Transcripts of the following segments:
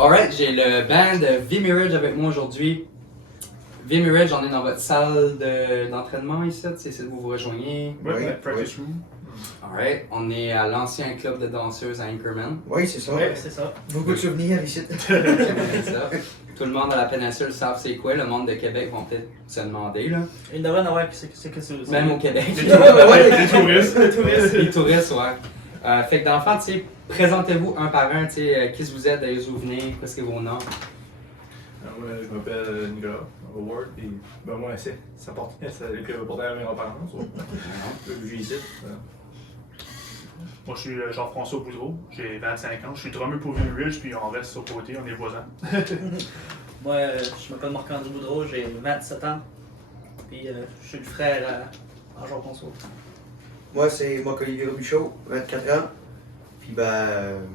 Alright, j'ai le band V-Mirage avec moi aujourd'hui. V-Mirage, on est dans votre salle d'entraînement ici, c'est où vous vous rejoignez. Oui, practice room. Alright, on est à l'ancien club de danseuses à Anchorman. Oui, c'est ça. Ouais, c'est ça. Beaucoup de souvenirs ici. C'est ça. Tout le monde à la péninsule savent c'est quoi, le monde de Québec vont peut-être se demander là. Il devrait en avoir c'est que c'est aussi. Même au Québec. Les touristes. Les touristes, ouais. Fait que dans le fond, tu sais, présentez-vous un par un, tu sais, qui vous êtes, d'où vous venez, qu'est-ce que vos noms. Moi, je m'appelle Nicolas Howard, et ben moi, ça porte à mes grands-parents, je vis ici. Moi, je suis Jean-François Boudreau, j'ai 25 ans, je suis drummer pour V-Mirage, puis on reste sur le côté, on est voisins. Moi, je m'appelle Marc-André Boudreau, j'ai 27 ans, puis je suis le frère à Jean-François. Moi, c'est Olivier Robichaud, 24 ans. Puis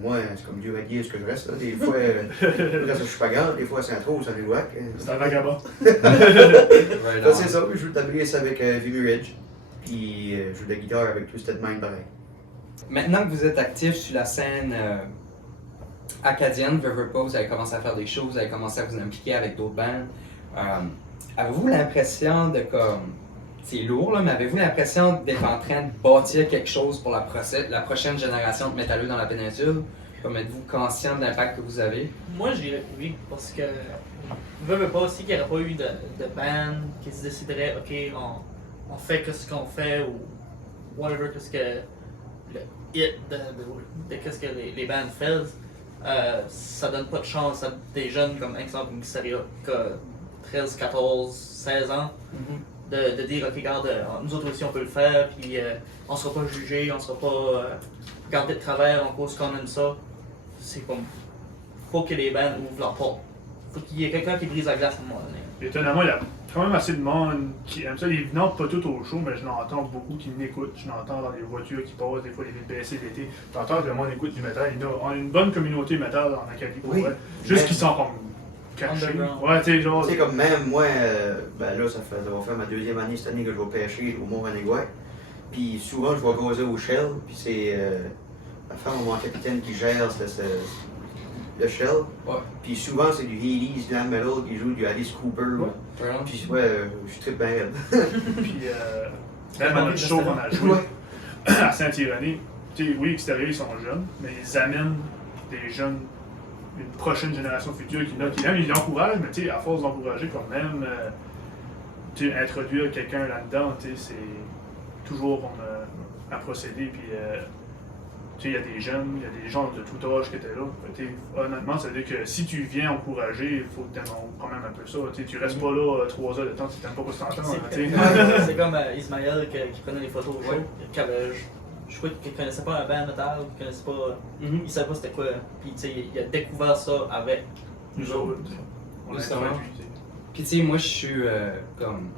moi, c'est comme Dieu m'a dit ce que je reste. Là. Des fois, je suis pas grand, des fois, c'est un trou, c'est un éloigne. C'est un vagabond. Ça, c'est ça, je joue de la basse avec V-Mirage. Puis je joue de la guitare avec Twisted Mind pareil. Maintenant que vous êtes actif sur la scène acadienne, veux pas, vous avez commencé à faire des choses, vous avez commencé à vous impliquer avec d'autres bands. Avez-vous l'impression de comme... C'est lourd, là, mais avez-vous l'impression d'être en train de bâtir quelque chose pour la prochaine génération de métalleux dans la péninsule? Comme êtes-vous conscient de l'impact que vous avez? Moi, je dirais oui, parce que je veux pas aussi qu'il n'y aurait pas eu de band qui se déciderait, ok, on fait ce qu'on fait ou whatever, qu'est-ce que le hit de qu'est-ce que les bands font. Ça donne pas de chance à des jeunes comme exemple comme Xaria qui a 13, 14, 16 ans. De dire, ok, regarde, nous autres aussi on peut le faire, puis on sera pas jugé, on sera pas gardé de travers en cause qu'on aime ça. C'est comme, faut que les bands ouvrent leur porte. Faut qu'il y ait quelqu'un qui brise la glace à un moment donné. Étonnamment, il y a quand même assez de monde qui aime ça. Ils n'entrent pas tout au show, mais je l'entends beaucoup qui m'écoutent. Je l'entends dans les voitures qui passent, des fois les VPC d'été. T'entends que le monde écoute du métal. On a une bonne communauté métal en Acadie pour vrai. Juste qu'ils sont comme cachés. Ouais, tu sais, genre. Tu sais, comme même moi, là, ça va faire ma deuxième année cette année que je vais pêcher au Mont-Renégouet. Puis souvent, je vais causer au Shell, puis c'est la femme, mon capitaine, qui gère le Shell. Ouais. Puis souvent, c'est du Hades, Glam Metal, qui joue du Alice Cooper. Ouais. Puis je suis très bien raide. Puis, même dans notre show qu'on a joué à Saint-Irénée, tu sais, oui, extérieur, ils sont jeunes, mais ils amènent des jeunes, une prochaine génération future qui aiment, ils l'encouragent, mais tu sais, à force d'encourager quand même, tu sais, introduire quelqu'un là-dedans, tu sais, c'est toujours à procéder, puis tu sais, il y a des jeunes, il y a des gens de tout âge qui étaient là. Honnêtement, ça veut dire que si tu viens encourager, il faut que tu aimes quand même un peu ça. Tu restes pas là 3 heures de temps si tu n'aimes pas ce temps. C'est comme Ismaël qui prenait les photos au show, je crois qu'il connaissait pas un band metal, il connaissait pas, il savait pas c'était quoi. Puis tu sais, il a découvert ça avec nous autres. On est Puis tu sais, moi je suis comme...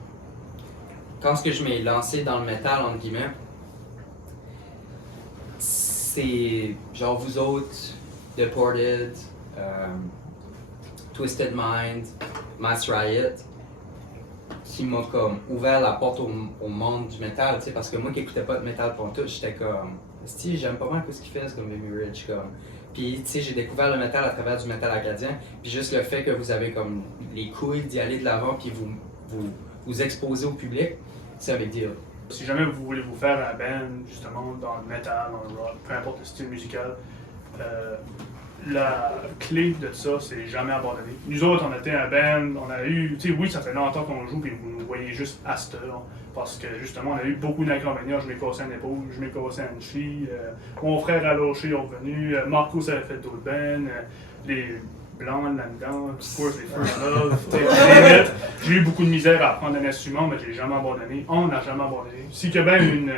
Quand je m'ai lancé dans le métal, entre guillemets, c'est genre vous autres, Deported, Twisted Mind, Mass Riot, qui m'a comme ouvert la porte au monde du métal, tu sais, parce que moi qui écoutais pas de métal pour tout, j'étais comme, si j'aime pas mal ce qu'il fait, c'est comme V-Mirage, comme. Puis tu sais, j'ai découvert le métal à travers du métal acadien, puis juste le fait que vous avez comme les couilles d'y aller de l'avant, puis vous exposer au public, c'est un big deal. Si jamais vous voulez vous faire un band, justement, dans le metal, dans le rock, peu importe le style musical, la clé de ça, c'est jamais abandonner. Nous autres, on était un band, on a eu, tu sais, oui, ça fait longtemps qu'on joue, puis vous nous voyez juste à cette heure, parce que justement, on a eu beaucoup d'inconvénients. Je m'ai cassé une épaule, je m'ai cassé une cheville, mon frère a lâché, il est revenu, Marcos avait fait d'autres bands, les Blancs là-dedans, of course, les First Love, j'ai eu beaucoup de misère à apprendre un instrument, mais je l'ai jamais abandonné. On n'a jamais abandonné. Si qu'il y a bien une, moi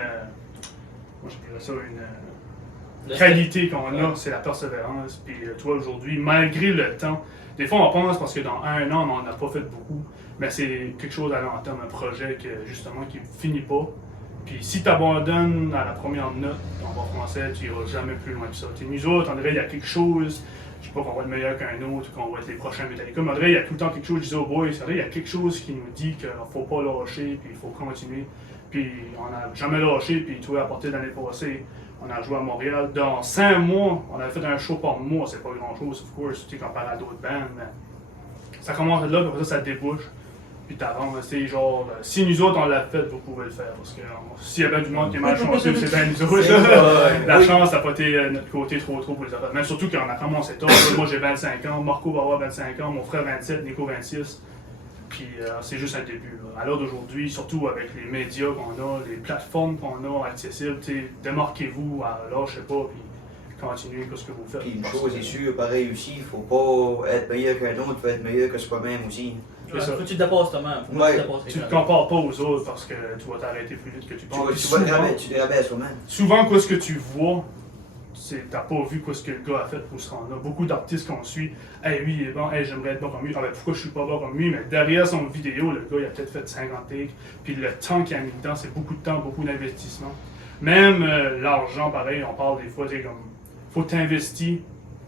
je dirais ça, une qualité qu'on a, c'est la persévérance. Puis toi aujourd'hui, malgré le temps, des fois on pense parce que dans un an on n'en a pas fait beaucoup, mais c'est quelque chose à long terme, un projet justement qui ne finit pas. Puis si tu abandonnes à la première note en bas français, tu n'iras jamais plus loin que ça. T'es nous autres, on dirait il y a quelque chose. Je sais pas qu'on va être meilleur qu'un autre, qu'on va être les prochains Metallica, mais il y a tout le temps quelque chose, je disais aux boys, il y a quelque chose qui nous dit qu'il ne faut pas lâcher, puis il faut continuer. Puis on n'a jamais lâché, puis tu vois, à partir de l'année passée, On a joué à Montréal. Dans 5 mois, on avait fait un show par mois. C'est pas grand-chose, of course, tu sais, comparé à d'autres bands. Mais ça commence là, puis après ça débouche. Puis t'avances, c'est genre, si nous autres on l'a fait, vous pouvez le faire. Parce que s'il y a bien du monde qui est mal chanceux, c'est bien nous autres. La chance n'a pas été notre côté trop pour les affaires. Mais surtout qu'on a commencé tard. Moi j'ai 25 ans, Marco va avoir 25 ans, mon frère 27, Nico 26. Puis c'est juste un début. Là. À l'heure d'aujourd'hui, surtout avec les médias qu'on a, les plateformes qu'on a accessibles, démarquez-vous, lâchez pas, puis continuez ce que vous faites. Puis une chose est sûre, pareil aussi, il faut pas être meilleur qu'un autre, il faut être meilleur que soi-même aussi. Ouais, faut que tu te dépasses toi-même. Faut Ouais. que tu te dépasses Tu ne te toi-même. compares pas aux autres parce que tu vas t'arrêter plus vite que tu penses. Puis Tu te rabais à soi-même. souvent, quoi ce que tu vois, t'as pas vu quoi ce que le gars a fait pour se rendre là. Beaucoup d'artistes qu'on suit, hey, lui il est bon, hey, j'aimerais être bon comme lui. Ah ben pourquoi je suis pas bon comme lui? Mais derrière son vidéo, le gars il a peut-être fait 50 takes. Puis le temps qu'il a mis dedans, c'est beaucoup de temps, beaucoup d'investissement. Même l'argent, pareil, on parle des fois, c'est comme, faut t'investir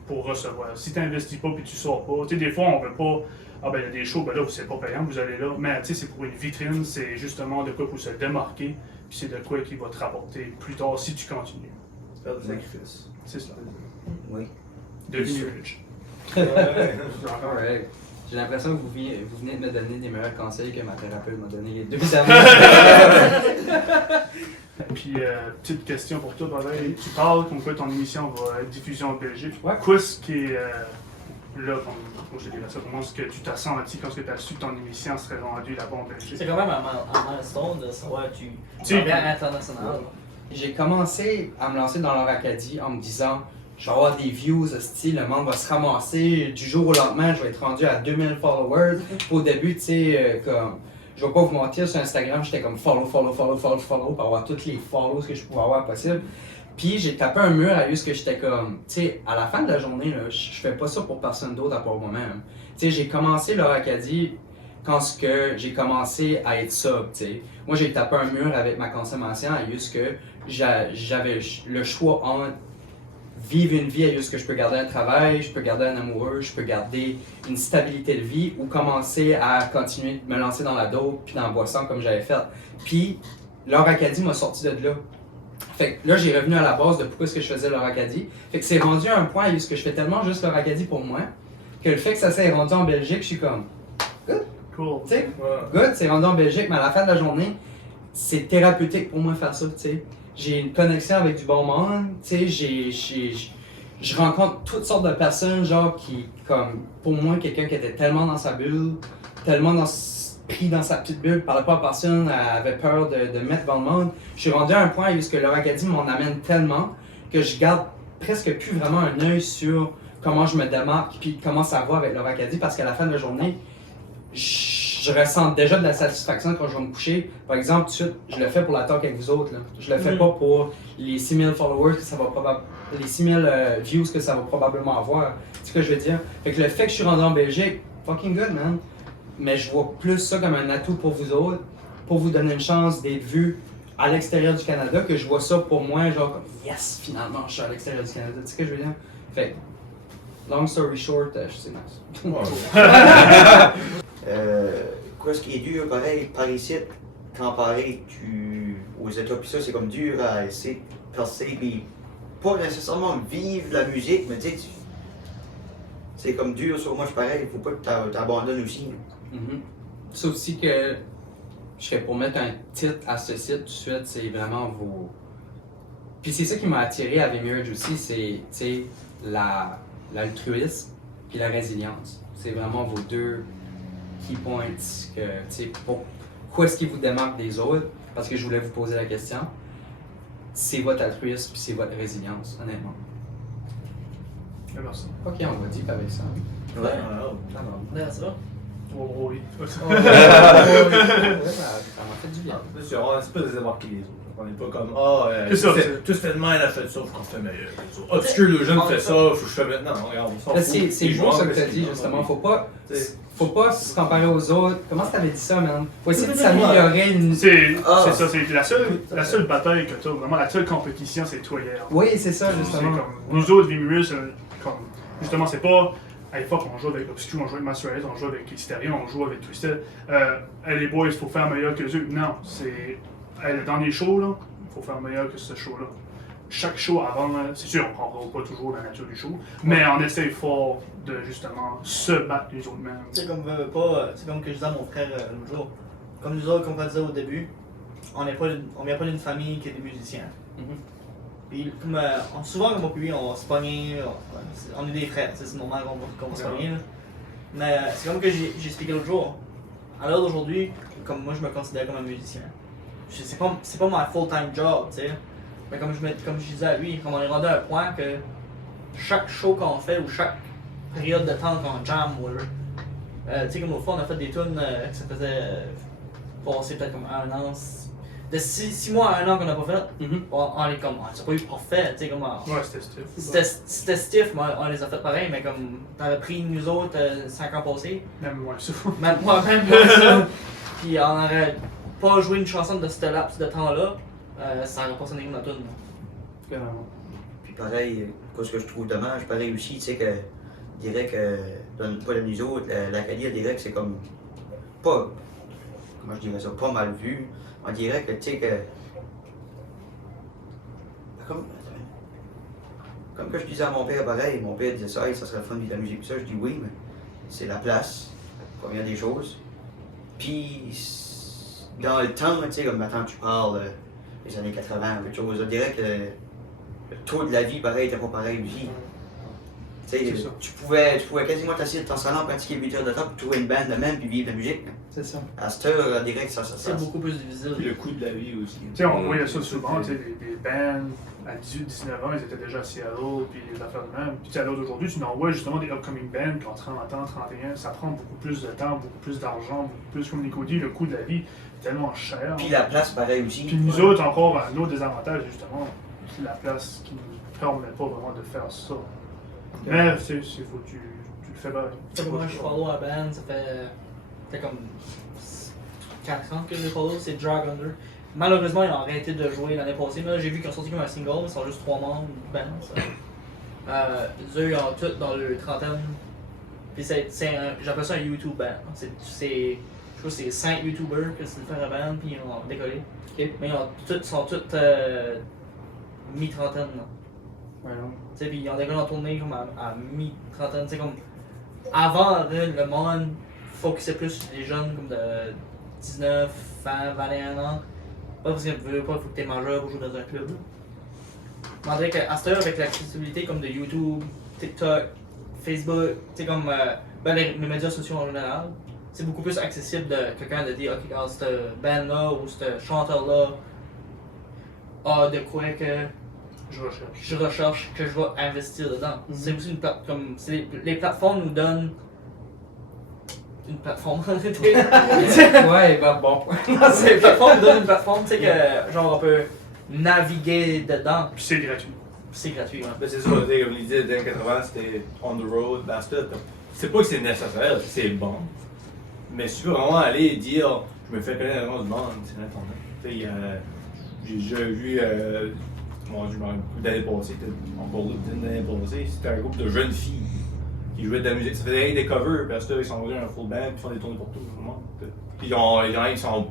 pour recevoir. Si t'investis pas puis tu sors pas, tu sais, des fois on veut pas. Ah ben il y a des shows, ben là c'est pas payant, vous allez là. Mais tu sais, c'est pour une vitrine, c'est justement de quoi pour se démarquer, puis c'est de quoi qui va te rapporter plus tard si tu continues. Faire des sacrifices. C'est ça. Oui. Devenir rich. Alright. J'ai l'impression que vous venez de me donner des meilleurs conseils que ma thérapeute m'a donné il y a 2 années. Puis, petite question pour toi, pareil. Tu parles comme quoi ton émission va être diffusée en Belgique. Ouais. Quoi ce qui est là, comme je dirais ça, comment est-ce que tu t'as senti quand tu as su que ton émission serait rendue là-bas en Belgique? C'est quand même un milestone de savoir que tu Tu- es bien international. J'ai commencé à me lancer dans leur Acadie en me disant je vais avoir des views, style, le monde va se ramasser. Du jour au lendemain, je vais être rendu à 2000 followers. Au début, tu sais, comme, je vais pas vous mentir, sur Instagram, j'étais comme follow pour avoir tous les follows que je pouvais avoir possible. Puis j'ai tapé un mur à juste que j'étais comme, tu sais, à la fin de la journée, là, je fais pas ça pour personne d'autre à part moi-même. Tu sais, j'ai commencé leur Acadie quand ce que j'ai commencé à être sub, tu sais. Moi, j'ai tapé un mur avec ma consommation à juste que j'avais le choix entre vivre une vie à juste que je peux garder un travail, je peux garder un amoureux, je peux garder une stabilité de vie ou commencer à continuer de me lancer dans la dope puis dans la boisson comme j'avais fait. Puis, leur Acadie m'a sorti de là. Fait que là, j'ai revenu à la base de pourquoi est-ce que je faisais leur Acadie. Fait que c'est rendu à un point où ce que je fais tellement juste leur Acadie pour moi que le fait que ça s'est rendu en Belgique, je suis comme, Cool. tu sais, Ouais. good, c'est rendu en Belgique, mais à la fin de la journée, c'est thérapeutique pour moi faire ça, tu sais. J'ai une connexion avec du bon monde, tu sais, je rencontre toutes sortes de personnes, genre, qui, comme, pour moi, quelqu'un qui était tellement dans sa bulle, tellement pris dans sa petite bulle, parlait pas à personne, avait peur de mettre dans le monde. Je suis rendu à un point où ce que leur Acadie m'en amène tellement que je garde presque plus vraiment un œil sur comment je me démarque puis comment ça va avec leur Acadie, parce qu'à la fin de la journée, je ressens déjà de la satisfaction quand je vais me coucher. Par exemple, tout de suite, je le fais pour la talk avec vous autres. Là. Je le fais pas pour les 6000 followers que ça va les 6000 views que ça va probablement avoir. C'est ce que je veux dire. Fait que le fait que je suis rendu en Belgique, fucking good, man. Mais je vois plus ça comme un atout pour vous autres, pour vous donner une chance d'être vu à l'extérieur du Canada, que je vois ça pour moi, genre comme yes, finalement, je suis à l'extérieur du Canada. Tu sais ce que je veux dire? Fait que, long story short, c'est nice. Quoi ce qui est dur, pareil, par ici, comparé aux États, pis ça, c'est comme dur à essayer de percer, pis pas nécessairement vivre la musique, mais tu sais, c'est comme dur sur moi, je pareil, faut pas que t'abandonnes aussi. C'est aussi que je serais pour mettre un titre à ce site tout de suite, c'est vraiment vos. Puis c'est ça qui m'a attiré à V-Merge aussi, c'est l'altruisme puis la résilience. C'est vraiment vos deux key points que, pourquoi est-ce qui vous démarque des autres, parce que je voulais vous poser la question. C'est votre altruisme puis c'est votre résilience, honnêtement. Merci. Ok, on va dire avec ça. Ouais. Ouais, ça va. Oh, oui. Ça m'a fait du bien. C'est pas des démarquer les autres. On n'est pas comme C'est ça, tout fait de même, elle a fait ça, faut qu'on fait meilleur. Les autres. Obscure, le jeune fait ça, faut que je fais maintenant. Non, regarde, on s'en Là, fout. c'est beau ça que tu as dit, justement. Faut pas se comparer aux autres. Comment tu avais dit ça, man? Faut essayer de s'améliorer. C'est Ah. ça, c'est la seule bataille que tu as, vraiment la seule compétition, c'est toi hier. Oui, c'est ça, C'est justement. comme, nous autres, Vimirus, comme, justement, c'est pas, hey fuck, on joue avec Obscure, on joue avec Master Race, on joue avec Hysteria, on joue avec Twisted. Hey, les boys, il faut faire meilleur que eux. Non, c'est, hey, dans les shows, là, il faut faire meilleur que ce show-là. chaque show avant, c'est sûr, on ne comprend pas toujours la nature du show, mais on essaye fort de justement se battre les autres mêmes. Tu sais, comme pas, c'est comme que je disais à mon frère l'autre jour. Comme nous autres, comme on disait au début, on vient pas d'une famille qui est des musiciens. Puis, comme, souvent, comme moi et lui, on va se pogner, on est des frères, c'est normal qu'on va se pogner. Là. Mais c'est comme que j'ai expliqué l'autre jour. À l'heure d'aujourd'hui, comme moi, je me considère comme un musicien. C'est pas mon full-time job, tu sais. Mais comme je disais à lui, comme on est rendu à un point que chaque show qu'on fait ou chaque période de temps qu'on jam, whatever, tu sais, comme l'autre fois, on a fait des tunes que ça faisait passer peut-être comme un an. De 6 mois à 1 an qu'on n'a pas fait, on est comme, on s'est pas eu parfait, tu sais, comme. Ouais, c'était stiff. C'était stiff, mais on les a fait pareil, mais comme, t'avais pris nous autres 5 ans passés. Même moins ça. Même moins ça. Puis on aurait pas joué une chanson de ce laps de temps-là, ça aurait pas sonné comme la tune. Puis pareil, ce que je trouve dommage, pareil aussi, tu sais que je dirais que, pas de nous autres, l'Acadie, je dirais que c'est comme, pas, comment je dirais ça, pas mal vu. On dirait que, tu sais que, comme que je disais à mon père, pareil, mon père disait ça, hey, ça serait le fun de vivre la musique, ça, je dis oui, mais c'est la place, première des choses. Puis, dans le temps, tu sais, comme maintenant tu parles des années 80, quelque chose, je dirais que le taux de la vie, pareil, était pas pareil aussi. Tu sais, tu pouvais quasiment t'asseoir dans ton salon, pratiquer 8 heures de temps, pour trouver une bande de même, puis vivre la musique. C'est ça. À cette heure, on dirait que ça. C'est beaucoup plus difficile. Puis le coût de la vie aussi. Tu sais, on voyait ça souvent, tu sais, des bands à 18-19 ans, ils étaient déjà à Seattle, puis les affaires de même. Puis à l'heure d'aujourd'hui, tu en vois justement des upcoming bands qui ont 30 ans, 31, ça prend beaucoup plus de temps, beaucoup plus d'argent, beaucoup plus, comme Nico dit, le coût de la vie est tellement cher. Puis la place, pareil aussi. Puis nous autres, encore, un autre désavantage, justement, c'est la place qui nous permet pas vraiment de faire ça. Mais, tu sais, faut que tu le fais bien. Moi, je follow la band, ça fait comme 4 ans que je les follow, c'est Drag Under. Malheureusement, ils ont arrêté de jouer l'année passée. Là, j'ai vu qu'ils ont sorti comme un single, ils sont juste 3 membres de band. Eux, ils ont tous dans leur trentaine. Puis j'appelle ça un YouTube band. Je crois que c'est 5 YouTubers que c'est de faire un band, puis ils ont décollé. Ok. Mais ils sont tous mi-trentaine. Ouais, non. Tu sais, puis ils ont décollé en tournée comme à mi-trentaine. Tu sais, comme avant, le monde focusait plus sur les jeunes comme de 19, 20, 21 ans. Pas parce qu'il faut que tu es majeur pour jouer dans un club. Mais on dirait qu'à cette heure, avec l'accessibilité comme de YouTube, TikTok, Facebook, tu sais, comme les médias sociaux en général, c'est beaucoup plus accessible de quelqu'un de dire, ok, cette band-là ou ce chanteur-là a de quoi que je recherche, que je vais investir dedans. C'est aussi une plateforme, les plateformes nous donnent une plateforme. Ouais, ben bon. Les plateformes nous donnent une plateforme, tu sais, que genre on peut naviguer dedans. Puis c'est gratuit. C'est gratuit, ouais. Ben c'est ça, comme il disait, dans les 80, c'était on the road, basta. C'est pas que c'est nécessaire, c'est bon. Mais si tu veux vraiment aller et dire, je me fais connaître vraiment du monde, c'est l'Internet. J'ai déjà vu, bon, je me rappelle d'années passées, encore une d'années passées, c'était un groupe de jeunes filles qui jouaient de la musique. Ça faisait des covers, parce qu'ils sont venus à un full band, puis ils font des tournées pour tout le monde. Puis ils sont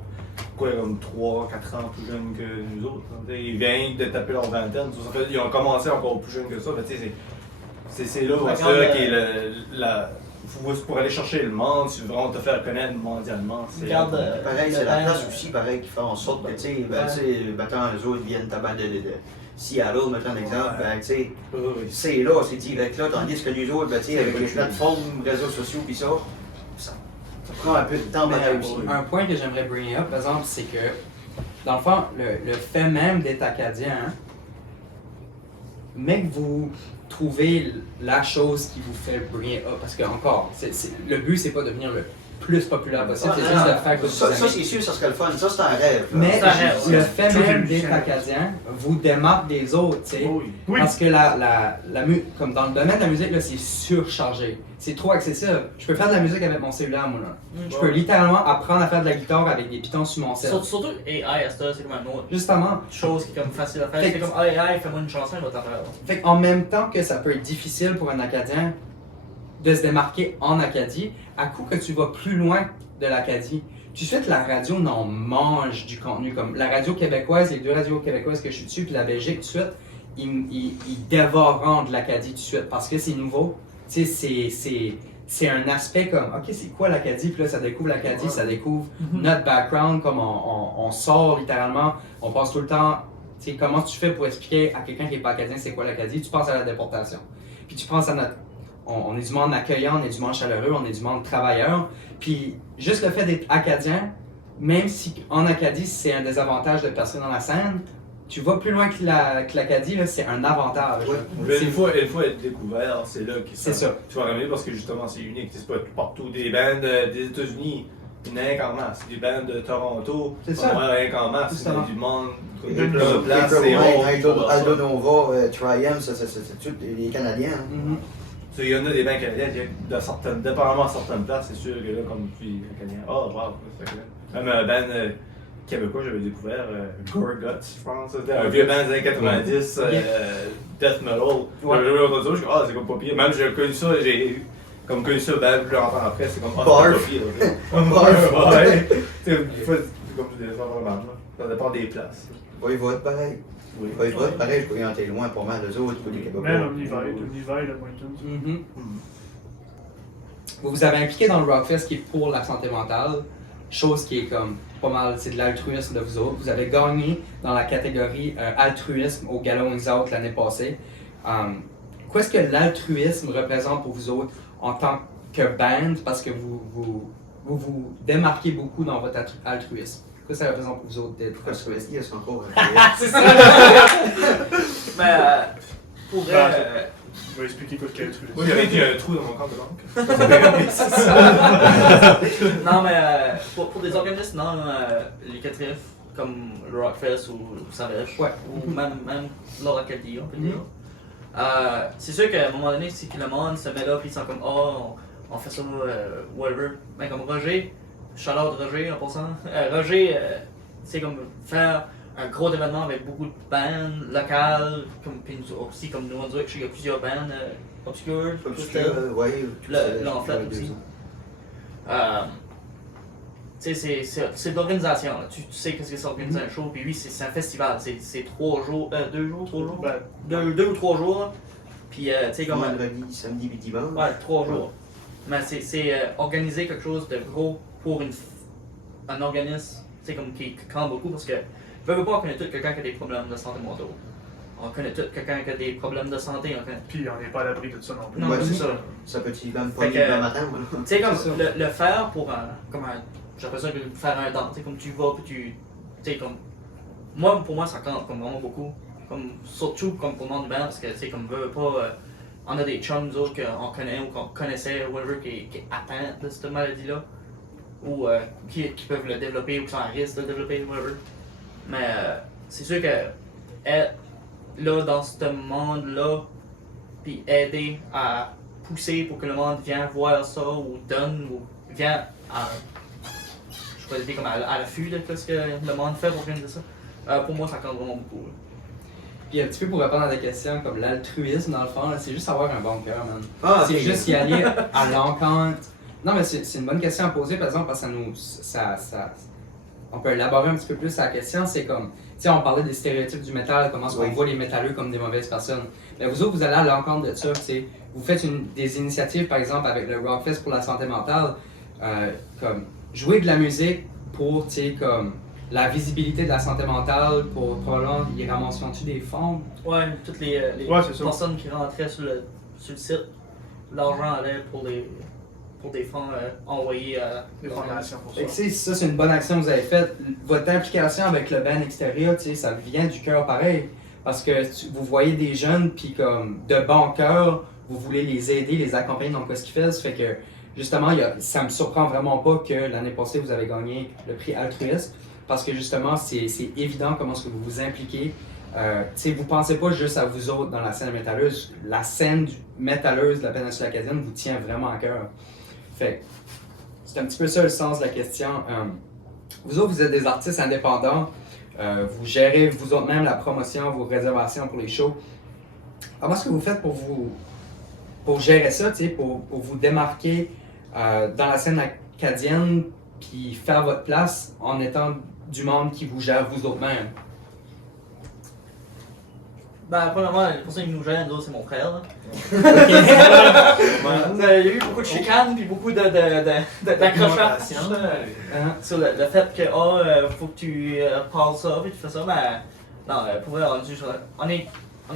quoi, comme 3-4 ans plus jeunes que nous autres. Ils viennent de taper leur vingtaine. Ils ont commencé encore plus jeunes que ça. C'est là qui est pour aller chercher le monde, si vraiment te faire connaître mondialement. Pareil, c'est la place aussi pareil, qui fait en sorte que, tu sais, maintenant les autres viennent tabac de Seattle, mettons un exemple, tu sais, c'est là, c'est direct là, tandis que nous autres, tu sais, avec les plateformes, réseaux sociaux, pis ça prend un peu de temps pareil aussi. Un point que j'aimerais bring up, par exemple, c'est que, dans le fond, le fait même d'être acadien, hein, mec, vous trouvez la chose qui vous fait briller up, parce que encore, le but c'est pas de devenir le plus populaire possible, c'est juste de faire que vous ça c'est sûr, ça serait le fun, ça c'est un rêve. Mais le fait Tout même est d'être acadien vous démarque des autres, tu sais. Oui. Parce que comme dans le domaine de la musique, là, c'est surchargé. C'est trop accessible. Je peux faire de la musique avec mon cellulaire, moi, là. Je peux littéralement apprendre à faire de la guitare avec des pitons sur mon cell. Surtout AI à cette heure, c'est comme une autre Justement. chose qui est comme facile à faire. C'est comme AI, fais-moi une chanson, il va t'en faire. Fait qu'en même temps que ça peut être difficile pour un Acadien de se démarquer en Acadie, à coup que tu vas plus loin de l'Acadie, tout de suite la radio en mange du contenu. Comme la radio québécoise, les 2 radios québécoises que je suis dessus, puis la Belgique, tout de suite, ils dévoreront de l'Acadie tout de suite parce que c'est nouveau. Tu sais, c'est un aspect comme, OK, c'est quoi l'Acadie? Puis là, ça découvre l'Acadie, ça découvre notre background, comme on sort littéralement, on passe tout le temps. Tu sais, comment tu fais pour expliquer à quelqu'un qui n'est pas acadien c'est quoi l'Acadie? Tu penses à la déportation. Puis tu penses à notre. On est du monde accueillant, on est du monde chaleureux, on est du monde travailleur. Puis juste le fait d'être acadien, même si en Acadie c'est un désavantage de percer dans la scène, tu vas plus loin que l'Acadie, là, c'est un avantage. Ouais. Mais une fois être découvert, c'est là que C'est ça. tu vas ramener parce que justement c'est unique. C'est pas partout. Des bandes des États-Unis, il y en a rien qu'en masse. Des bandes de Toronto, C'est il y ça. en a rien qu'en masse. Il y a Justement. du monde. Et Plein de places, c'est Aldo rare. Aldo Nova, Triumph, c'est tous les Canadiens. Hein. Mhm. Il y en a des bandes canadiens, dépendamment de certaines places, c'est sûr que là, comme tu dis, canadien, oh wow, c'est ça. Même un band québécois, j'avais découvert Gore Guts, je pense. C'était un vieux band des années 90, death metal. Ouais. J'avais entendu ça, je suis ah, c'est comme pas pire. Même j'ai connu ça, j'ai comme connu ça, ben, plus longtemps après, c'est comme ah, Barf. c'est pas pire. Barf, ouais. Tu sais, des fois, c'est comme des affaires vraiment, ça dépend des places. Voivode, pareil. Oui. Voivode, pareil, je crois qu'ils ont été loin pas mal d'eux autres, pour les Québécois. Même Omnivide, le Mountains. Mhm. Vous vous avez impliqué dans le Rockfest qui est pour la santé mentale, chose qui est comme pas mal, c'est de l'altruisme de vous autres. Vous avez gagné dans la catégorie altruisme au Gala Wings Out l'année passée. Qu'est-ce que l'altruisme représente pour vous autres en tant que band, parce que vous démarquez beaucoup dans votre altruisme? Qu'est-ce que ça représente pour vous autres d'être Pourquoi ce altruiste? qu'il y a encore? C'est ça! Mais pour vrai, Je vais expliquer quoi que l'altruisme. Moi, j'avais dit un trou dans mon compte de banque. non, mais pour des organismes non lucratifs comme le Rockfest ou Savage, Ouais. ou même l'Oracadie, on peut dire. C'est sûr qu'à un moment donné, si le monde se met là et ils sont comme oh, on fait ça, whatever. Mais comme Roger, shout-out Roger en passant. Roger, c'est comme faire un gros événement avec beaucoup de bandes locales, comme, puis aussi comme nous on dirait qu'il y a plusieurs bandes obscures, Ouais, l'enflate aussi. C'est de l'organisation. Tu sais qu'est-ce que c'est organiser un show, puis oui, c'est un festival. C'est 3 jours, 2 jours, 3 jours? Ben, 2 ou 3 jours. Puis, tu sais, comme. Vendredi, samedi et dimanche. Ouais, 3 jours. Mais c'est organiser quelque chose de gros pour un organisme, tu sais, comme qui compte beaucoup parce que, veut pas, on connaît tous quelqu'un qui a des problèmes de santé mentale. On connaît tous quelqu'un qui a des problèmes de santé. Puis on n'est pas à l'abri de ça non plus. Non, Ouais, c'est c'est ça. Ça peut-il même pas Fait que- le matin? Tu sais, comme C'est ça. le faire pour j'appelle ça faire un don, tu sais, comme tu vas, puis tu sais, comme, pour moi, ça compte comme vraiment beaucoup. Comme, surtout comme pour le monde du band, parce que, tu sais, comme, veut pas, on a des chums, nous autres, qu'on connaît ou qu'on connaissait, whatever, qui est atteint de cette maladie-là, ou qui peuvent le développer ou qui sont à risque de le développer, whatever. Mais c'est sûr que, là, dans ce monde-là, puis aider à pousser pour que le monde vienne voir ça, ou donne, ou vienne à, je pourrais dire comme à l'affût de ce que le monde fait pour organiser ça. Pour moi, ça compte vraiment beaucoup. Là. Puis un petit peu pour répondre à la question, comme l'altruisme dans le fond, là, c'est juste avoir un bon cœur, man. Ah, C'est ok. juste y aller à l'encontre. Non, mais c'est une bonne question à poser, par exemple, parce que on peut élaborer un petit peu plus la question. C'est comme, tu sais, on parlait des stéréotypes du métal, comment est-ce qu'on Oui. voit les métalleux comme des mauvaises personnes. Mais vous autres, vous allez à l'encontre de ça, tu sais. Vous faites des initiatives, par exemple, avec le Rockfest pour la santé mentale, comme jouer de la musique pour, tu sais, comme la visibilité de la santé mentale, pour probablement, ils ramasseront-tu des fonds? Ouais, toutes les Ouais, c'est ça. personnes qui rentraient sur le site, l'argent allait pour des fonds envoyés à Des fondations pour ça. Fait que, tu sais, ça, c'est une bonne action que vous avez faite. Votre implication avec le band extérieur, tu sais, ça vient du cœur pareil. Parce que vous voyez des jeunes, puis comme de bon cœur, vous voulez les aider, les accompagner dans ce qu'ils font. Ça fait que, justement, ça me surprend vraiment pas que l'année passée, vous avez gagné le prix altruiste. Parce que, justement, c'est évident comment est-ce que vous vous impliquez. Tu sais, vous pensez pas juste à vous autres dans la scène métalleuse. La scène métalleuse de la péninsule acadienne vous tient vraiment à cœur. Fait que c'est un petit peu ça le sens de la question. Vous autres, vous êtes des artistes indépendants. Vous gérez vous autres même la promotion, vos réservations pour les shows. Comment est-ce que vous faites pour gérer ça, tu sais, pour vous démarquer dans la scène acadienne puis faire votre place en étant du monde qui vous gère vous autres même? Ben, premièrement, la personne qui nous gêne, nous autres, c'est mon frère. Là. Ouais. Il y a eu beaucoup de chicanes puis beaucoup d'accrochages sur le fait que faut que tu parles ça puis tu fais ça. Ben, non, pour vrai, on est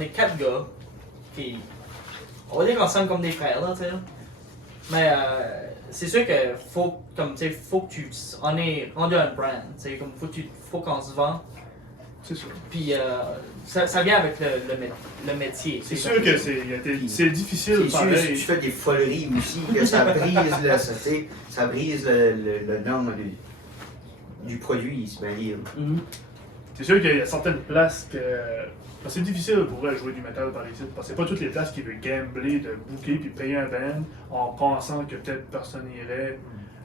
4 gars qui. On va dire qu'on s'aime comme des frères, là, tu sais. Mais c'est sûr que faut que on est rendu un brand, tu sais, comme faut qu'on se vend. C'est sûr. Puis ça vient avec le métier. C'est sûr que c'est difficile C'est sûr, si pareil. tu fais des foleries aussi, que ça brise, ça brise le norme du produit, c'est bien dire. C'est sûr qu'il y a certaines places que. C'est difficile pour eux jouer du métal par ici, parce que c'est pas toutes les places qui veulent gambler, de booker puis payer un band en pensant que peut-être personne irait.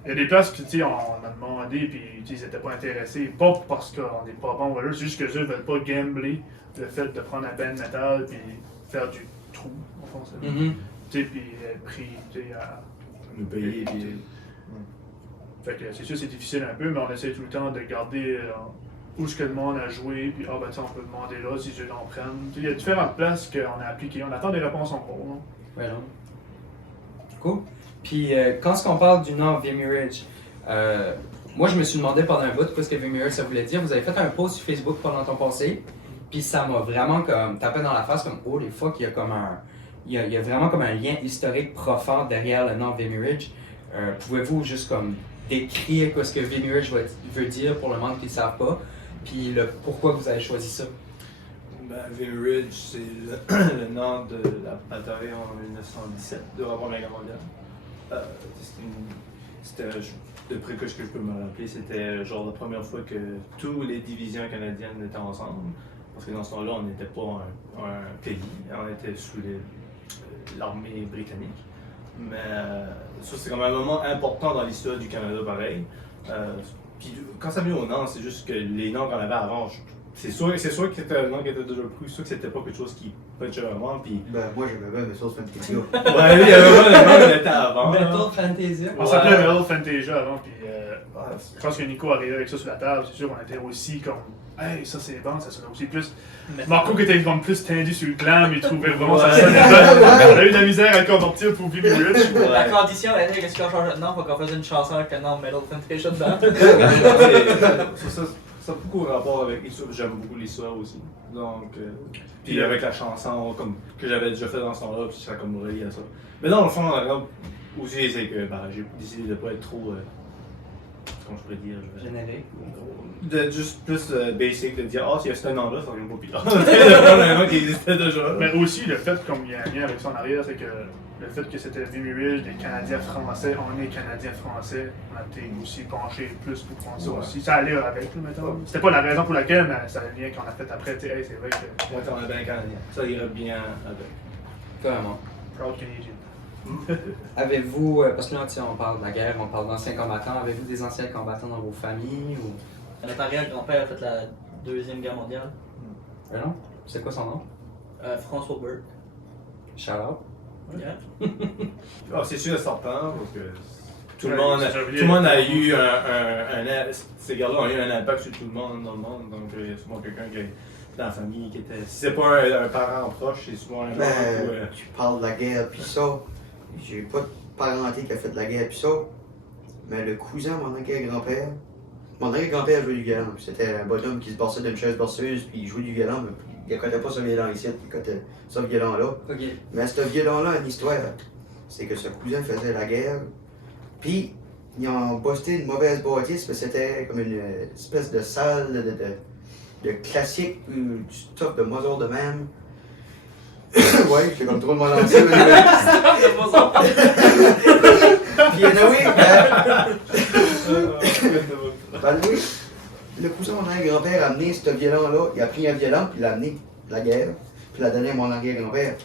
Il y a des places que, tu sais, on a demandé puis ils n'étaient pas intéressés, pas parce qu'on n'est pas bon, voilà, c'est juste que eux veulent pas gambler le fait de prendre un band métal puis faire du trou, en français. Tu sais, puis être pris, tu sais, à. Nous payer. Puis... Fait que c'est sûr c'est difficile un peu, mais on essaie tout le temps de garder où est-ce que le monde a joué, puis ben on peut demander là si eux en prennent. Il y a différentes places qu'on a appliquées, on attend des réponses en cours. Ouais, non. Cool. Puis quand on parle du nom Vimy Ridge, moi je me suis demandé pendant un bout qu'est-ce que Vimy Ridge ça voulait dire. Vous avez fait un post sur Facebook pendant ton passé, puis ça m'a vraiment comme tapé dans la face comme oh les fuck, il y a comme il y a vraiment comme un lien historique profond derrière le nom Vimy Ridge. Pouvez-vous juste comme décrire ce que Vimy Ridge veut dire pour le monde qui ne savent pas, puis pourquoi vous avez choisi ça? Ben, Vimy Ridge, c'est le nom de la bataille en 1917 de la Première Guerre mondiale. C'était, d'après ce que je peux me rappeler, c'était genre la première fois que toutes les divisions canadiennes étaient ensemble. Parce que dans ce temps-là, on n'était pas un pays, on était sous l'armée britannique. Mais ça, c'est quand même un moment important dans l'histoire du Canada, pareil. Puis quand ça vient au nom, c'est juste que les noms qu'on avait avant, c'est sûr que c'était un nom qui était déjà pris, c'est sûr que c'était pas quelque chose qui punchait vraiment. Puis... Ben, moi, j'aimais bien Metal Fantasia. Ouais, il y avait pas le nom qui était avant. Metal Fantasia. On s'appelait Metal Fantasia avant, puis je pense que Nico arrivait avec ça sur la table, c'est sûr qu'on était aussi comme hey, ça c'est bon, ça sonne aussi plus. Marco qui était comme plus tendu sur le glam, il trouvait vraiment ça sonnait bien. On a eu de la misère à le convertir pour Vimy Ridge. La condition était que si on changeait de nom, il faut qu'on fasse une chanson avec le nom Metal Fantasia dedans. Ça a beaucoup rapport avec l'histoire, j'aime beaucoup l'histoire aussi. Donc, puis avec la chanson comme, que j'avais déjà fait dans ce temps-là, puis ça a comme relié à ça. Mais dans le fond, aussi, c'est que j'ai décidé de ne pas être trop. Comment je pourrais dire Générique. De juste plus basic, de dire ah, s'il y a ce nom-là, ça vient pas pire. De prendre un nom qui existait déjà. Mais aussi, le fait, comme il y a un lien avec ça en arrière, c'est que le fait que c'était Vimy Ridge, des Canadiens français, on est Canadiens français, on a été aussi penché plus pour prendre ça aussi. Ça allait avec, mettons. C'était pas la raison pour laquelle, mais c'est le lien qu'on a fait après. Hey, c'est vrai que. Ouais, on est bien Canadien. Ça irait bien avec. Carrément. Proud Canadian. Avez-vous, parce que là on parle de la guerre, on parle d'anciens combattants, avez-vous des anciens combattants dans vos familles ou... Notre arrière-grand-père a fait la Deuxième Guerre mondiale. Non? C'est quoi son nom? François Burke. Shout out. Yeah. Ah, c'est sûr et certain, parce que tout le Ouais, monde a eu ces gars-là ont eu un impact sur tout le monde dans le monde, donc il y a souvent quelqu'un qui est dans la famille qui était. Si c'est pas un parent proche, c'est souvent un Ben, tu parles de la guerre pis ça. J'ai pas de parenté qui a fait de la guerre pis ça. Mais le cousin de mon arrière-grand-père, jouait du violon. C'était un bonhomme qui se passait d'une chaise berceuse puis il jouait du violon, mais il écoutait pas ce violon ici, il écoutait ce violon-là. Ok. Mais ce violon-là a une histoire. C'est que ce cousin faisait la guerre, puis ils ont posté une mauvaise bâtisse, mais c'était comme une espèce de salle de classique, du stuff de Mozart de même. Ouais, j'ai comme trop de mal lancé. Puis oui, le cousin de mon arrière-grand-père a amené ce violon-là, il a pris un violon, puis il l'a amené de la guerre, puis l'a donné à mon arrière-grand-père.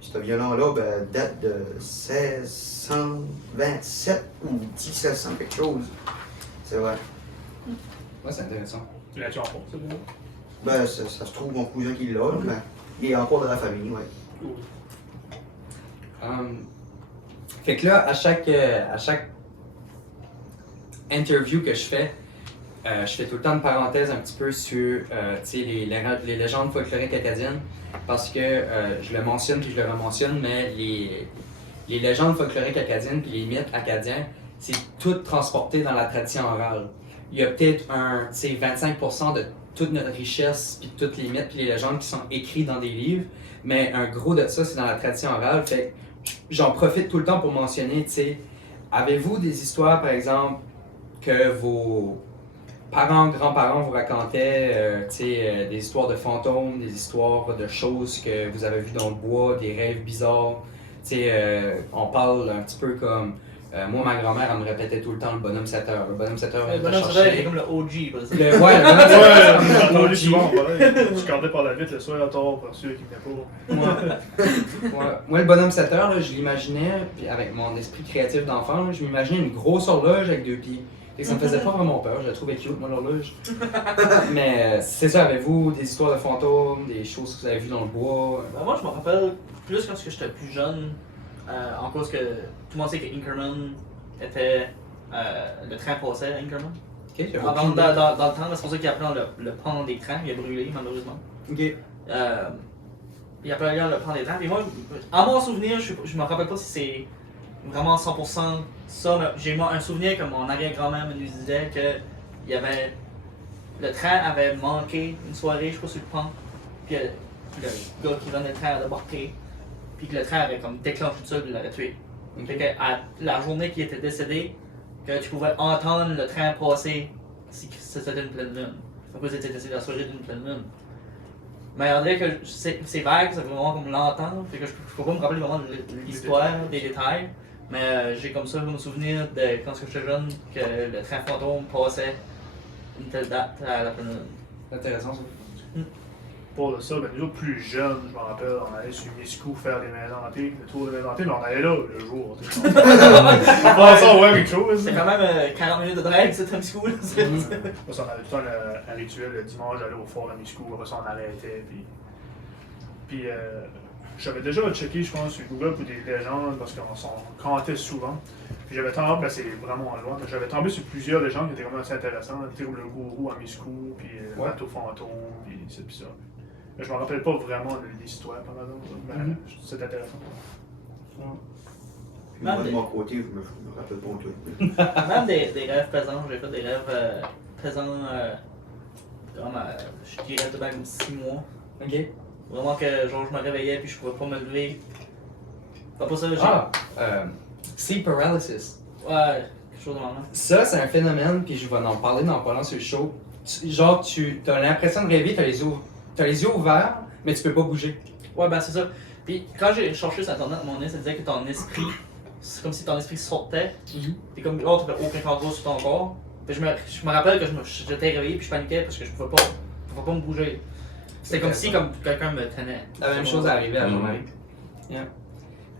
Puis ce violon-là date de 1627 ou 1700 quelque chose. C'est vrai. Ouais, c'est intéressant. Tu l'as-tu en fond, c'est bon? Ben, ça se trouve mon cousin qui l'a, mais il est encore dans la famille, ouais. Fait que là, à chaque interview que je fais, je fais tout le temps une parenthèse un petit peu sur les légendes folkloriques acadiennes parce que je le mentionne puis je le rementionne, mais les légendes folkloriques acadiennes puis les mythes acadiens, c'est tout transporté dans la tradition orale. Il y a peut-être 25% de toute notre richesse puis toutes les mythes puis les légendes qui sont écrits dans des livres, mais un gros de ça, c'est dans la tradition orale. Fait que j'en profite tout le temps pour mentionner, avez-vous des histoires, par exemple, que vos parents, grands-parents vous racontaient, des histoires de fantômes, des histoires de choses que vous avez vues dans le bois, des rêves bizarres. On parle un petit peu comme... moi, ma grand-mère, elle me répétait tout le temps le bonhomme 7 heures. Le bonhomme 7 heures, Le elle bonhomme chercher. Sodal est comme le OG. Parce que... Le bonhomme 7 heures, Ouais, j'ai entendu c'est souvent, pareil. Je cordais par la vitre le soir à tort pour ceux qui venaient pas. Moi, le bonhomme 7 heures, là, je l'imaginais, puis avec mon esprit créatif d'enfant, là, je m'imaginais une grosse horloge avec 2 pieds. Et ça me faisait pas vraiment peur, je la trouvais cute, moi, l'horloge. Mais c'est ça, avez-vous des histoires de fantômes, des choses que vous avez vues dans le bois? Ben, moi, je me rappelle plus quand j'étais plus jeune, en cause que tout le monde sait que Inkerman était. Le train passait à Inkerman. Ok, j'ai Dans aucune le idée. temps, c'est pour ça qu'il appelait le pont des trains, il a brûlé malheureusement. Ok. Il appelait le pont des trains. Et moi, en mon souvenir, je me rappelle pas si c'est vraiment 100% ça, mais j'ai moi un souvenir que mon arrière-grand-mère me disait que il y avait. Le train avait manqué une soirée, je crois, sur le pont. Puis le gars qui donnait le train avait débarqué. Puis que le train avait comme déclenché tout ça, puis il l'avait tué. Fait que à la journée qu'il était décédé, que tu pouvais entendre le train passer si c'était une pleine lune. À cause c'était la soirée d'une pleine lune. Mais on dirait que c'est vague, c'est vraiment comme l'entendre. Fait que je peux pas me rappeler vraiment de l'histoire, des détails. Mais j'ai comme ça comme souvenir de quand j'étais jeune que le train fantôme passait une telle date à la pleine lune. C'est intéressant, ça. Pour ça, ben, nous autres plus jeunes, je me rappelle, on allait sur Miscou faire des mains hantées, le tour des mains hantées, mais on allait là le jour. On pensait à voir quelque chose. C'est quand même 40 minutes de drive, c'est un petit coup. Moi, ça, on avait tout le temps un rituel le dimanche, j'allais au fort à Miscou, après ça on arrêtait. Puis j'avais déjà checké, je pense, sur Google pour des légendes, parce qu'on s'en cantait souvent. Puis j'avais tombé, ben c'est vraiment loin, j'avais tombé sur plusieurs légendes qui étaient vraiment assez intéressantes, comme le gourou à Miscou, puis le bateau fantôme, puis ça, puis ça. Mais je me rappelle pas vraiment de l'histoire, par exemple, mais c'est intéressant. Puis moi, de mon côté, je me rappelle pas tout. Même des rêves pesants, j'ai fait des rêves pesants, comme je dirais tout de même 6 mois. Ok. Vraiment que genre je me réveillais puis je pouvais pas me lever. Pas ça, Sleep paralysis. Ouais, quelque chose de moment. Ça, c'est un phénomène, puis je vais en parler dans pas long sur le show. Tu as l'impression de rêver, t'as les yeux ouverts, mais tu peux pas bouger. Ouais, ben c'est ça. Puis quand j'ai cherché sur internet, mon nez, ça disait que ton esprit, c'est comme si ton esprit sortait. Puis comme là, tu n'avais aucun contrôle sur ton corps. Puis je me rappelle que j'étais réveillé puis je paniquais parce que je pouvais pas me bouger. C'était comme si quelqu'un me tenait. La même chose est arrivée à moi-même. Yeah.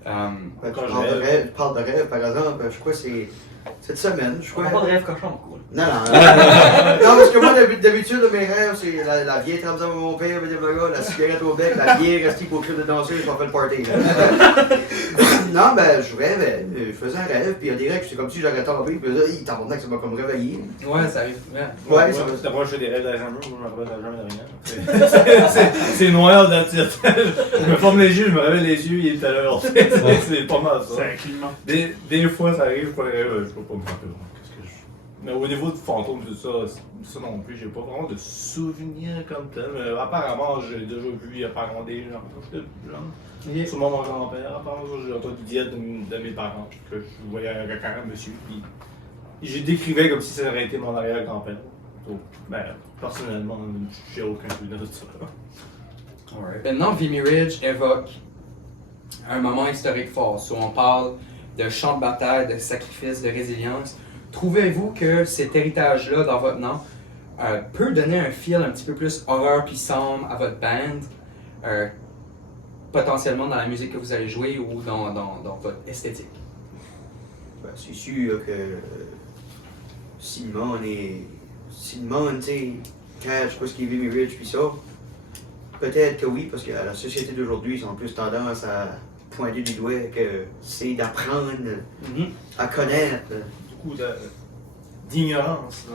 Ben, tu Quand parles de rêve, par exemple, je crois que c'est cette semaine, je On crois. n'a pas de rêve cochon, cool. Non, non, parce que moi, d'habitude, mes rêves, c'est la vieille trame de mon père, la cigarette au bec, la vieille restée pour le de danser, je fait le party. Non, ben, je rêvais, je faisais un rêve, puis il y a des rêves, c'est comme si j'aurais tombé, puis là, tabarnak, ça m'a comme réveillé. Ouais, ça arrive. Ouais, ça va. C'est moi, je fais des rêves d'Alexandre, moi, je me rappelle jamais de rien. C'est noir dans la tête. Je me forme les yeux, je me réveille les yeux, il est à l'heure. C'est pas mal ça. C'est un climat. Des fois, ça arrive, je peux pas me rappeler vraiment. Mais au niveau du fantôme, tout ça non plus, j'ai pas vraiment de souvenirs comme tel. Mais apparemment, j'ai déjà vu apparemment des gens quand j'étais plus jeune. Sûrement mon grand-père, apparemment, j'ai entendu dire de mes parents que je voyais un monsieur. Puis je décrivais comme si ça aurait été mon arrière-grand-père. Donc, ben, personnellement, j'ai aucun souvenir de ça. Alright. Maintenant, Vimy Ridge évoque un moment historique fort. Où on parle de champ de bataille, de sacrifice, de résilience. Trouvez-vous que cet héritage-là dans votre nom peut donner un feel un petit peu plus horreur puis sombre à votre band, potentiellement dans la musique que vous allez jouer ou dans votre esthétique? Ben, c'est sûr que si le monde, tu sais, cache quoi ce qui est Vimy Ridge puis ça, peut-être que oui, parce que la société d'aujourd'hui, ils ont plus tendance à pointer du doigt que c'est d'apprendre à connaître. Beaucoup d'ignorance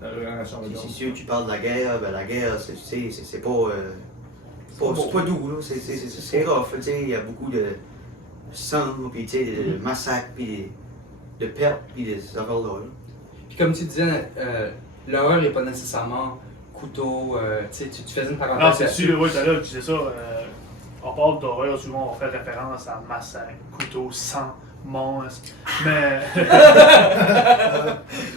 La relation avec C'est l'autre. sûr, tu parles de la guerre, ben la guerre, c'est pas doux, là. C'est rough, tu sais, il y a beaucoup de sang, puis tu sais, de massacres, puis de pertes, puis des affaires-là. Là. Puis comme tu disais, l'horreur n'est pas nécessairement couteau, tu sais, tu faisais une parenthèse. Non, c'est là-dessus. sûr, oui, tout à l'heure, tu disais ça. On parle d'horreur, souvent on fait référence à massacre, couteau, sang, monstre. Mais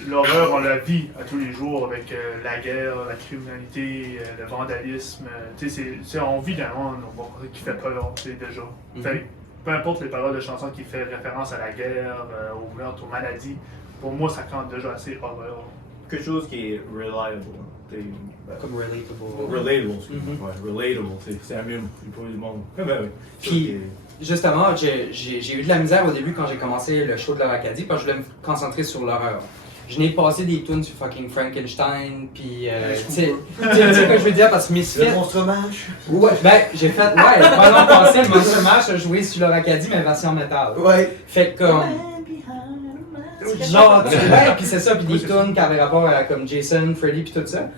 l'horreur, on la vit à tous les jours avec la guerre, la criminalité, le vandalisme. Tu sais, on vit dans un monde qui fait peur, tu sais, déjà. Fait que, peu importe les paroles de chansons qui font référence à la guerre, au meurtre, aux maladies, pour moi, ça compte déjà assez horreur. Quelque chose qui est reliable. Comme relatable. Relatable, excuse-moi. Ouais, relatable, c'est un mieux pour le monde. Ouais, ben oui. Puis, justement, j'ai eu de la misère au début quand j'ai commencé le show de l'Acadie parce que je voulais me concentrer sur l'horreur. Je n'ai passé des tunes sur fucking Frankenstein, puis tu sais ce que je veux dire parce que Misfits. Le monstre mash. Ouais, ben j'ai fait, ouais, pendant passé, le Monster Mash a joué sur l'Acadie, mais version métal. Ouais. Fait que comme. Genre, ouais, puis c'est ça, puis des tunes qui avaient rapport à comme Jason, Freddy, puis tout ça.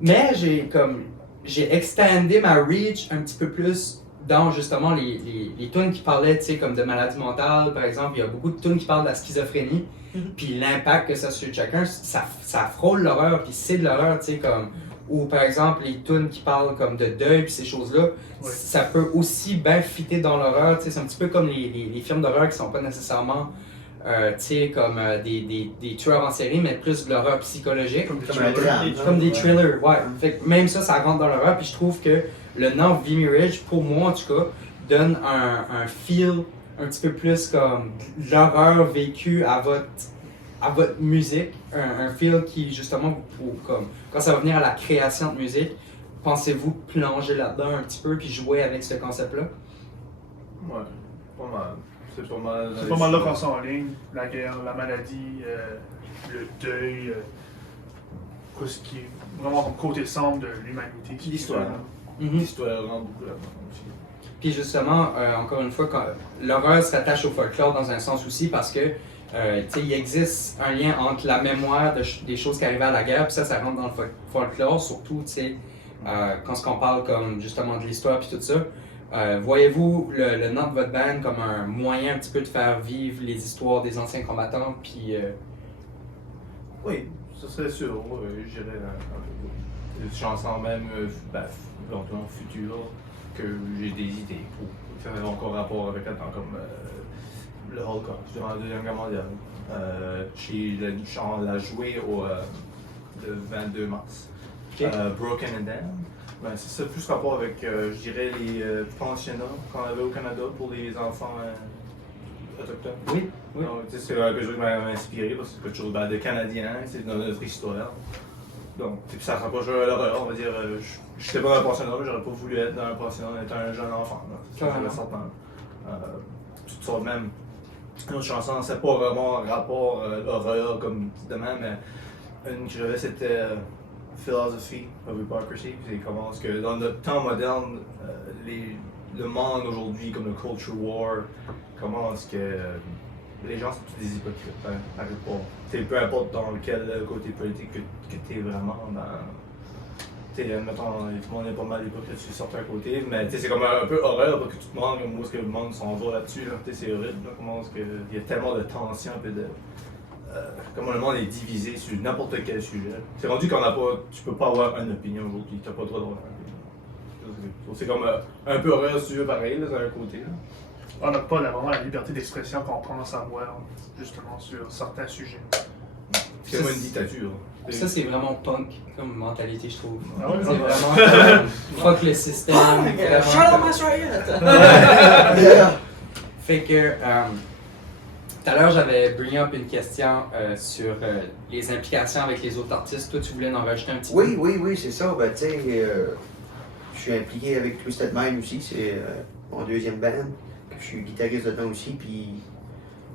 Mais j'ai extendé ma reach un petit peu plus dans justement les tunes qui parlaient, tu sais, comme de maladie mentale, par exemple. Il y a beaucoup de tunes qui parlent de la schizophrénie, puis l'impact que ça a sur chacun, ça frôle l'horreur, puis c'est de l'horreur, tu sais, comme. Ou par exemple, les tunes qui parlent comme de deuil, puis ces choses-là, ça peut aussi bien fitter dans l'horreur, tu sais. C'est un petit peu comme les films d'horreur qui sont pas nécessairement. Tu sais, comme des tueurs en série, mais plus de l'horreur psychologique. Comme un drame. Comme des thrillers, ouais. Fait que même ça rentre dans l'horreur, puis je trouve que le nom V-Mirage, pour moi en tout cas, donne un feel un petit peu plus comme l'horreur vécue à votre musique. Un feel qui, justement, comme, quand ça va venir à la création de musique, pensez-vous plonger là-dedans un petit peu, puis jouer avec ce concept-là? Ouais, pas mal. C'est pas mal là qu'on s'enligne, la guerre, la maladie, le deuil, ce qui est vraiment comme côté sombre de l'humanité. Puis l'histoire. L'histoire rend beaucoup là-dedans aussi. Puis justement, encore une fois, l'horreur se rattache au folklore dans un sens aussi parce que il existe un lien entre la mémoire des choses qui arrivaient à la guerre, puis ça rentre dans le folklore, surtout quand on parle comme justement de l'histoire puis tout ça. Voyez-vous le nom de votre band comme un moyen un petit peu de faire vivre les histoires des anciens combattants, puis... Oui, ça serait sûr, je dirais des chansons même longtemps futures que j'ai des idées pour faire encore rapport avec le temps comme le Holocaust durant la Deuxième Guerre mondiale. J'ai l'a joué le 22 mars. Okay. Broken and Down. Ben, c'est ça, plus rapport avec, je dirais, les pensionnats qu'on avait au Canada pour les enfants autochtones. Oui, oui. Donc, c'est quelque chose qui m'a inspiré parce que c'est quelque chose de canadien, c'est dans notre histoire. Donc, puis ça rapproche de l'horreur, on va dire. Je n'étais pas dans un pensionnat, mais j'aurais pas voulu être dans un pensionnat en étant un jeune enfant. Ça fait certain. Toutes sortes même. Une autre chanson, c'est pas vraiment un rapport horreur comme demain, mais une que j'avais c'était Philosophy of Hypocrisy. C'est comment est-ce que dans notre temps moderne, le monde aujourd'hui, comme le culture war, comment est-ce que les gens sont tous des hypocrites, hein, par rapport. Peu importe dans quel côté politique que tu es vraiment dans. Mettons, tout le monde est pas mal hypocrite sur certains côtés, mais c'est comme un peu horreur parce que tu te demandes où est-ce que le monde s'en va là-dessus. Là. C'est horrible, là, comment est-ce qu'il y a tellement de tension et de. Comment le monde est divisé sur n'importe quel sujet. C'est rendu qu'on n'a pas. Tu peux pas avoir une opinion aujourd'hui, tu n'as pas le droit d'avoir une opinion. C'est comme un peu horreur si tu veux pareil, là, d'un côté. Là. On n'a pas vraiment la liberté d'expression qu'on pense avoir, justement, sur certains sujets. C'est comme une dictature. Ça, c'est vraiment punk comme mentalité, je trouve. Ah ouais, C'est ouais. vraiment fuck le système. Charles Masriot! Fait que tout à l'heure, j'avais bring up une question sur les implications avec les autres artistes. Toi, tu voulais en rajouter un petit peu? Oui, c'est ça. Ben, tu sais, je suis impliqué avec Twisted Mind aussi. C'est mon deuxième band. Je suis guitariste dedans aussi. Puis,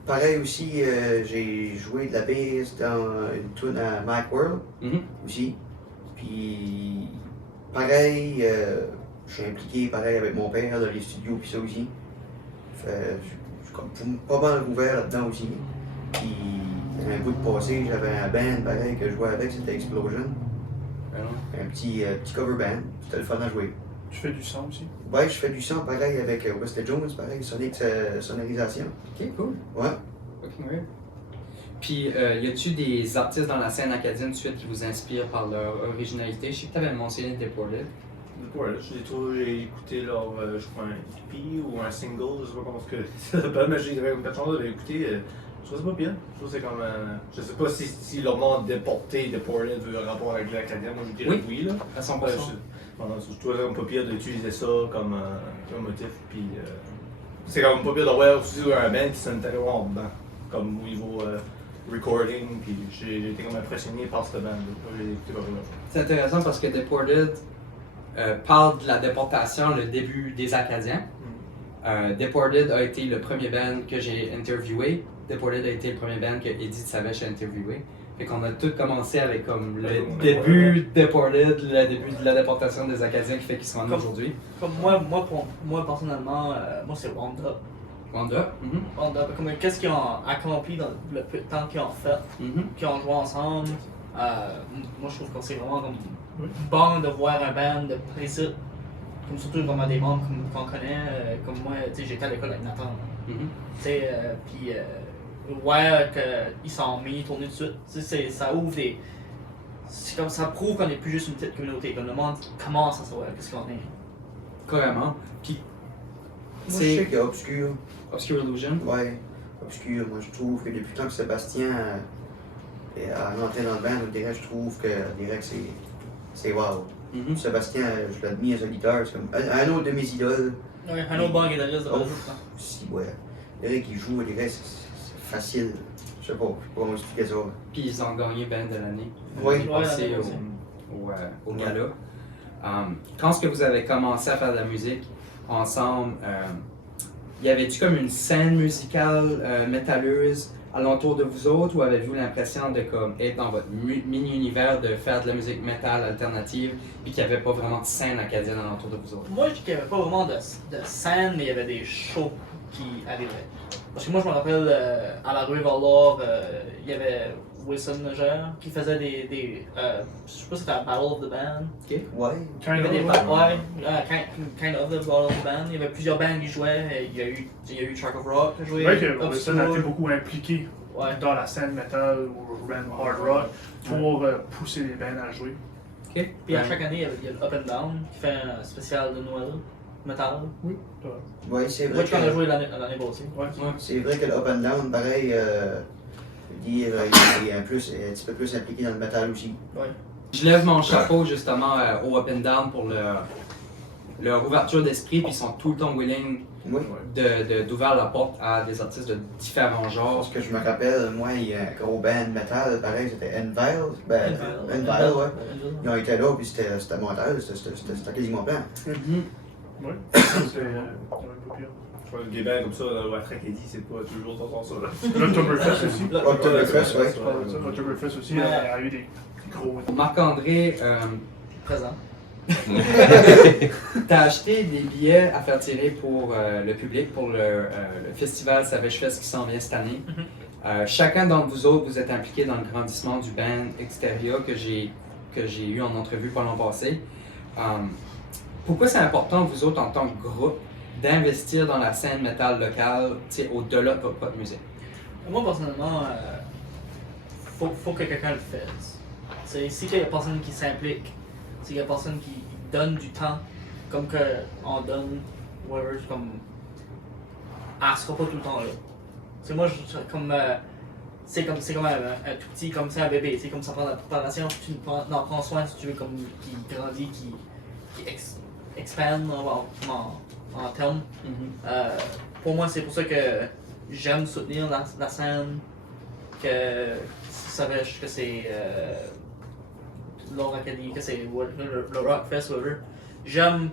pareil aussi, j'ai joué de la bass dans une tune à Macworld aussi. Puis, pareil, je suis impliqué pareil avec mon père dans les studios puis ça aussi. Fait, je suis comme pas mal ouvert là-dedans aussi. Puis, Un bout de passé, j'avais un band pareil que je jouais avec, c'était Explosion. Ben non. Un petit cover band. C'était le fun à jouer. Tu fais du son aussi? Ouais, je fais du son pareil avec Weston Jones, pareil, sonorisation. Ok, cool. Ouais. Fucking weird. Puis, y a-tu des artistes dans la scène acadienne tout de suite qui vous inspirent par leur originalité? Je sais que t'avais mentionné Deported. Ouais, j'ai écouté leur, je crois, un EP ou un single, je sais pas comment que ça s'appelle, mais j'ai comme personne d'autre l'avait écouté. Je trouve ça pas bien. Je trouve que c'est comme. Je sais pas si leur nom Deported veut rapport avec l'acadien. Moi, je dirais oui, là. À 100%. Je trouve ça comme pas pire d'utiliser ça comme un motif. Puis c'est comme pas pire d'avoir aussi un band qui sonne tellement dedans. Comme au niveau recording. Puis j'ai été comme impressionné par cette band. J'ai écouté pas mal. C'est intéressant parce que Deported parle de la déportation, le début des Acadiens. Deported a été le premier band que j'ai interviewé. Deported a été le premier band que Edith Savage a interviewé. Fait qu'on a tout commencé avec comme le début de Deported, le début de la déportation des Acadiens qui fait qu'ils sont en aujourd'hui. Comme moi personnellement, moi c'est Round Up. Round Up. Round Up, comme qu'est-ce qu'ils ont accompli dans le peu de temps qu'ils ont fait, qu'ils ont joué ensemble. Moi je trouve que c'est vraiment comme bon de voir un band de principe, comme surtout vraiment des membres qu'on connaît, comme moi, tu sais, j'étais à l'école avec Nathan. Tu sais, puis ouais, qu'ils sont mis tournés tout de suite, ça ouvre des. C'est comme ça prouve qu'on n'est plus juste une petite communauté, comme le monde commence à savoir qu'est-ce qu'on est. Carrément. Puis, Moi, je sais qu'il y a Obscure. Obscure Illusion. Ouais, Obscure. Moi, je trouve que depuis le temps que Sébastien a rentré dans le band, je dirais, je trouve que c'est wow. Sébastien, je l'admire, ce leader, c'est comme un autre de mes idoles. Ouais, un autre bon guitariste de Si, ouais. Derek, il joue, je dirais, c'est facile. Je sais pas comment expliquer ça. Puis ils ont gagné band de l'année. Oui. Ils ont passé au gala. Quand est-ce que vous avez commencé à faire de la musique ensemble, y avait-tu comme une scène musicale métalleuse alentour de vous autres ou avez-vous l'impression de comme être dans votre mini-univers de faire de la musique métal alternative puis qu'il n'y avait pas vraiment de scène acadienne alentour de vous autres? Moi, je dis qu'il n'y avait pas vraiment de scène, mais il y avait des shows qui arrivaient. Parce que moi, je me rappelle, à la rue Valor, il y avait Wilson Leger qui faisait des je sais pas si c'était un Battle of the Band. Ok. Ouais. Il y avait des kind of the Battle of the Band. Il y avait plusieurs bands qui jouaient. Il y a eu Shark of Rock qui a joué. C'est vrai que Wilson a été beaucoup impliqué Ouais. dans la scène metal ou hard rock pour pousser les bands à jouer. Ok. Puis à chaque année, il y a le Up and Down qui fait un spécial de Noël metal. Ouais, c'est Moi, vrai tu en as que. joué l'année passée. Ouais. C'est vrai que le Up and Down, pareil, il est un petit peu plus impliqué dans le metal aussi. Ouais. Je lève mon chapeau justement au Up and Down pour leur ouverture d'esprit, puis ils sont tout le temps willing Oui. d'ouvrir la porte à des artistes de différents genres. Parce que je me rappelle, moi, il y a un gros band metal, pareil, c'était Envile. Ben, Envile, ouais. Ils ont été là, puis c'était mental, c'était quasiment plein. Ouais. C'était pas pire. Je crois que des bands comme ça, dans l'Ouest-Acadie, c'est pas toujours t'entends ça. L'Octoberfest aussi. Oktoberfest, ouais. L'Octoberfest aussi, il y a eu des gros. Marc-André, Présent. t'as acheté des billets à faire tirer pour le public pour le festival Savage Fest qui s'en vient cette année. Chacun d'entre vous autres, vous êtes impliqué dans le grandissement du band Exteria que j'ai eu en entrevue pas l'an passé. Pourquoi c'est important, vous autres, en tant que groupe, d'investir dans la scène métal locale, au-delà de votre musique? Moi, personnellement, faut que quelqu'un le fasse. Si il y a personne qui s'implique, s'il y a personne qui donne du temps, comme qu'on donne, whatever, comme. Elle sera pas tout le temps là. Moi, c'est comme un tout petit, comme c'est un bébé, c'est comme ça prend la préparation, tu en prends soin si tu veux, comme qui grandit, qui expand en termes. Pour moi, c'est pour ça que j'aime soutenir la scène, que Savage, que c'est Lord Academy, que c'est le Rockfest, whatever. J'aime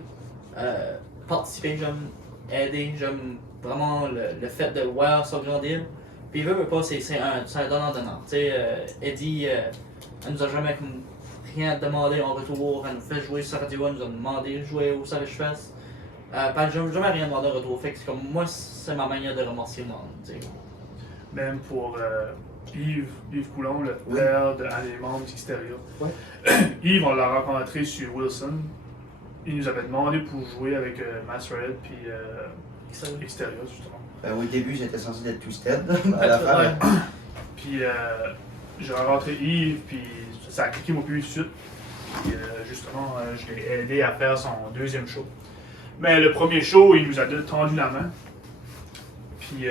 participer, j'aime aider, j'aime vraiment le fait de voir ça grandir. Puis veut pas, c'est un donnant-donnant. Tu sais, Eddie, elle nous a jamais comme rien demandé en retour, elle nous fait jouer sur radio, elle nous a demandé de jouer au Savage Fest. Elle jamais rien demandé en retour. Fait que comme moi, c'est ma manière de remercier le monde. T'sais. Même pour Yves Coulon, le Oui. père d'un des membres d'Xteria. Ouais. Yves, on l'a rencontré sur Wilson. Il nous avait demandé pour jouer avec Mass Riot puis Xteria, justement. Au début, c'était censé être Twisted. À la fin, Ouais. Puis j'ai rencontré Yves, puis ça a cliqué mon plus tout de suite. Puis justement, je l'ai aidé à faire son deuxième show. Mais le premier show, il nous a tendu la main. Puis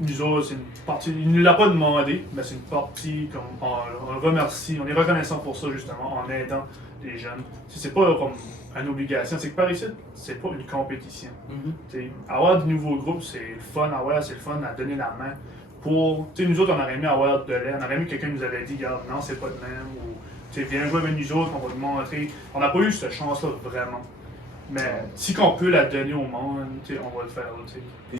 nous autres, c'est une partie. Il ne nous l'a pas demandé, mais c'est une partie comme on le remercie, on est reconnaissant pour ça justement, en aidant les jeunes. C'est pas comme une obligation, c'est que par ici, c'est pas une compétition. T'sais, avoir de nouveaux groupes, c'est le fun à voir, c'est le fun à donner la main. Pour, nous autres, on aurait aimé avoir de l'aide, on aurait aimé que quelqu'un nous avait dit, regarde, non, c'est pas de même, ou viens jouer avec nous autres, on va te montrer. On n'a pas eu cette chance-là vraiment. Mais si qu'on peut la donner au monde, on va le faire. T'sais.